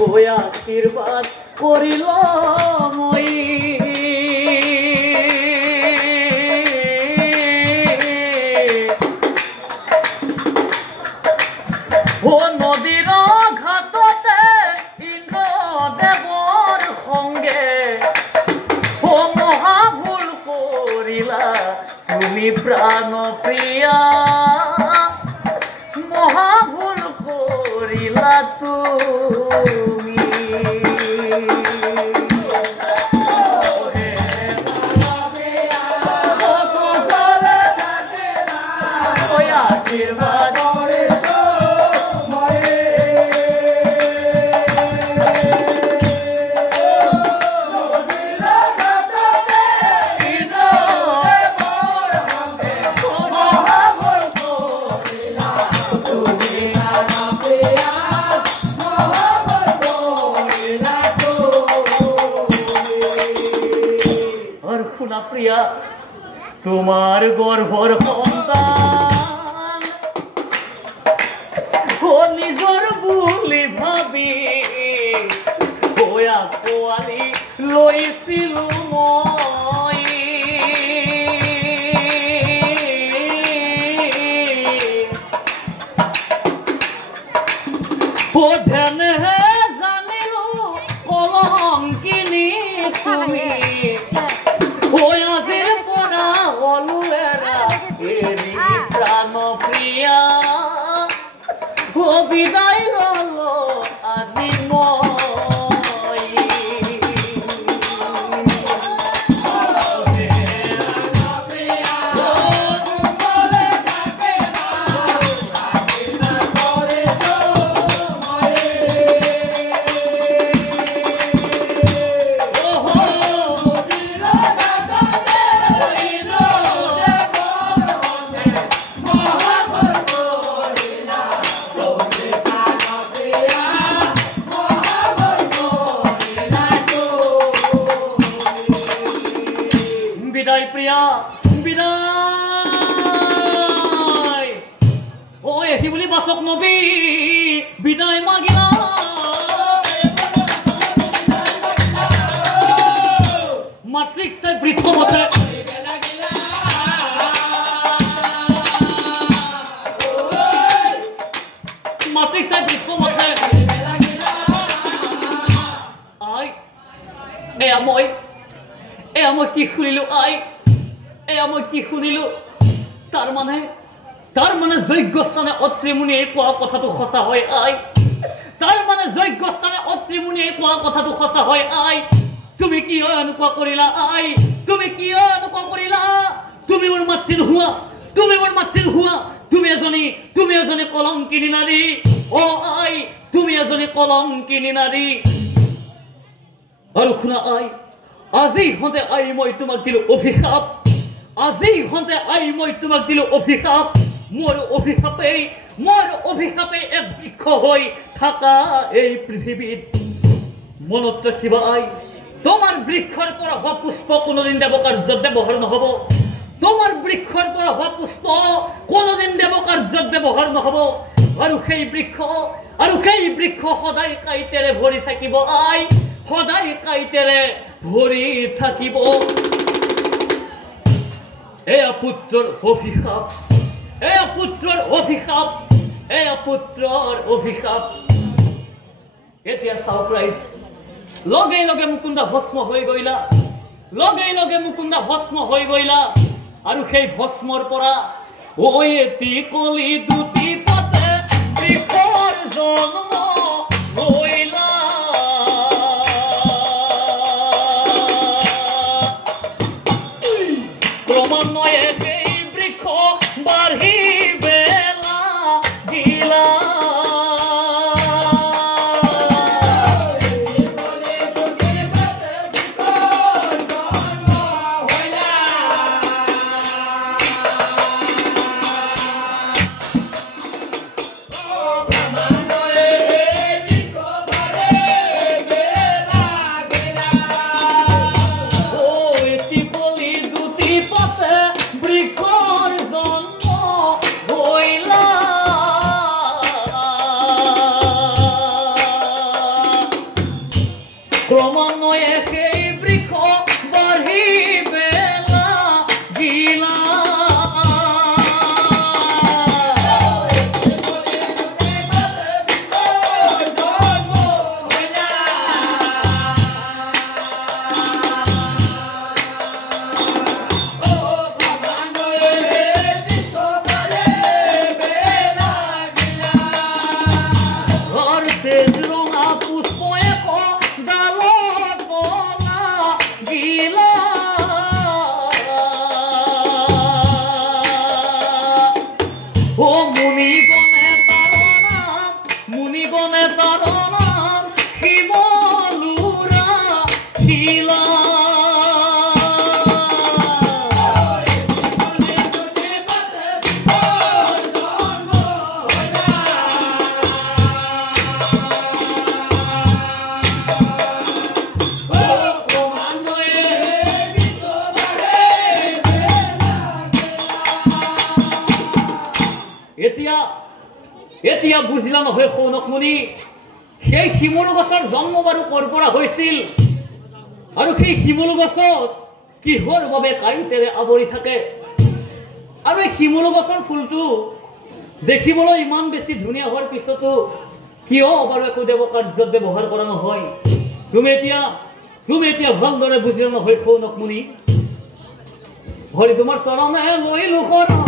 ওই আশীর্বাদ করিল মই ও নদীর ঘাটতে ইন্দ্রদেবর সঙ্গে ও মহাভুল করিলা তুমি প্রাণ প্রিয়া মহাভুল করিলা তুমি আশীর্বাদ প্রিয়া তোমার গর্ভর সন্তান ও নিজর বুলি ভাবি পোৱালি লৈছিলো মই যেনেহে জানিলো কলংকিনী তুমি প্রাণ প্রিয়া বিদায় গল আজি বিদায় প্রিয়া বিদায় ও এসি বুলি বাচক নবী বিদায় মাগিলা মাট্রিক্স তাই বৃক্ষ মতে মাট্রিক্স তাই বৃক্ষ মতে আই এয়া মই কি শুনিলো আই এয়া মই কি শুনিলো তাৰ মানে যজ্ঞস্থানে অত্ৰিমুনিয়ে কোৱা কথাটো সঁচা হয় আই তাৰ মানে যজ্ঞস্থানে অত্ৰিমুনিয়ে কোৱা কথাটো সঁচা হয় আই তুমি কিয় এনেকুৱা কৰিলা আই তুমি কিয় এনেকুৱা কৰিলা তুমি মোৰ মাতৃ নোহোৱা তুমি এজনী কলংকিনী নাৰী অ আই তুমি এজনী কলংকিনী নাৰী আৰু শুনা আই আজি হতে আই মই তোমাক দিলো অভিশাপ মোৰ অভিশাপে এক বৃক্ষ হৈ থাকা এই পৃথিৱীত মনত ৰাখিবা আই তোমাৰ বৃক্ষৰ পৰা হোৱা পুষ্প কোনোদিন দেৱকাৰ্যত ব্যৱহাৰ নহব তোমাৰ বৃক্ষৰ পৰা হোৱা পুষ্প কোনোদিন দেৱকাৰ্যত ব্যৱহাৰ নহব আৰু সেই বৃক্ষ সদায় কাইতেৰে ভৰি থাকিব আই সদায় কাইতেৰে ভৰি থাকিব এয়া পুত্ৰৰ অভিশাপ এতিয়া চাওক ৰাইজ লগে লগে মুকুন্দা ভস্ম হৈ গইলা আৰু সেই ভস্মৰ পৰা ঐ এটি কলি দুটি পাতে বৃক্ষৰ জন্ম হইলা ক্ৰমান্বয়ে সেই বৃক্ষ বাঢ়ি বেলা গিলা গগনে তাৰ নাম শিমলুৰা শিলা এতিয়া বুজিলা নহয় সৌনকমণি সেই শিমলু গছৰ জন্ম বাৰু ক'ৰ পৰা হৈছিল আৰু সেই শিমলু গছত কিহৰ বাবে কাঁইটেৰে আৱৰি থাকে আৰু এই শিমলু গছৰ ফুলটো দেখিবলৈ ইমান বেছি ধুনীয়া হোৱাৰ পিছতো কিয় বাৰু একো দেৱ কাৰ্যত ব্যৱহাৰ কৰা নহয় তুমি এতিয়া ভালদৰে বুজিলা নহয় সৌনকমণি হৰি তোমাৰ চৰণে লৈলো শৰণ